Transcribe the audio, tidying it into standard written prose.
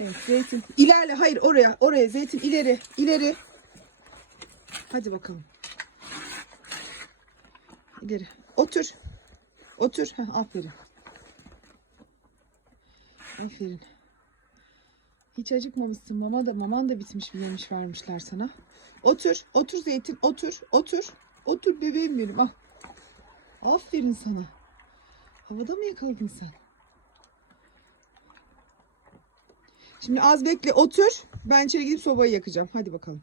Evet, Zeytin. İlerle. Hayır, oraya. Oraya Zeytin. İleri. İleri. Hadi bakalım. İleri. Otur. Otur. Heh, aferin. Aferin. Hiç acıkmamışsın. Maman da bitmiş, bir yemiş vermişler sana. Otur. Otur Zeytin. Otur. Otur. Otur bebeğim benim. Ah. Aferin sana. Havada mı yakaladın sen? Şimdi az bekle, otur. Ben içeri gidip sobayı yakacağım. Hadi bakalım.